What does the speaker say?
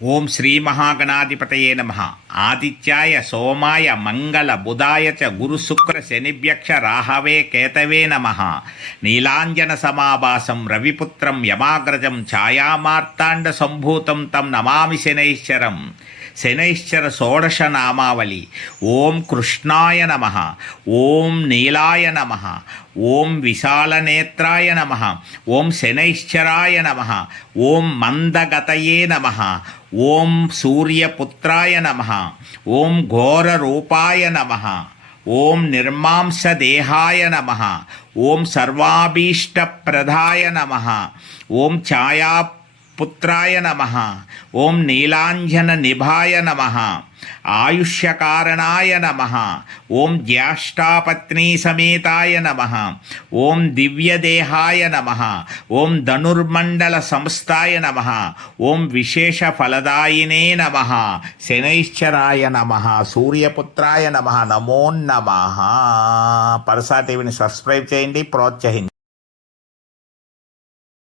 ఓం శ్రీ మహాగణాధిపతయే నమః. ఆదిత్యాయ సోమాయ మంగళ బుధాయ చ గురు శుక్ర శనిభ్యక్ష రాహవే కేతవే నమః. నీలాంజన సమాభాసం రవిపుత్రం యమాగ్రజం ఛాయామార్తాండ సంభూతం తం నమామి శనైశ్చరం. శనైశ్చర షోడశ నామావళి. ఓం కృష్ణాయ నమః, ఓం నీలాయ నమః, ఓం విశాలనేత్రాయ నమః, ఓం శనైశ్చరాయ నమః, ఓం మందగతయే నమః, ఓం సూర్యపుత్రాయ నమః, ఓం ఘోరరూపాయ నమః, ఓం నిర్మాంసదేహాయ నమః, ఓం సర్వాభీష్టప్రదాయ నమః, ఓం ఛాయాపుత్రాయ నమః, ఓం నీలాంజన నిభాయ నమః, ఆయుష్యకారణాయ నమః, ఓం జ్యేష్ఠాపత్నీ సమేతాయ నమః, ఓం దివ్యదేహాయ నమః, ఓం ధనుర్మండల సంస్థాయ నమః, ఓం విశేష ఫలదాయినే నమః, శనైశ్చరాయ నమః, సూర్యపుత్రాయ నమః. నమో నమః. పరసా టీవీని సబ్స్క్రైబ్ చేయండి, ప్రోత్సహించండి.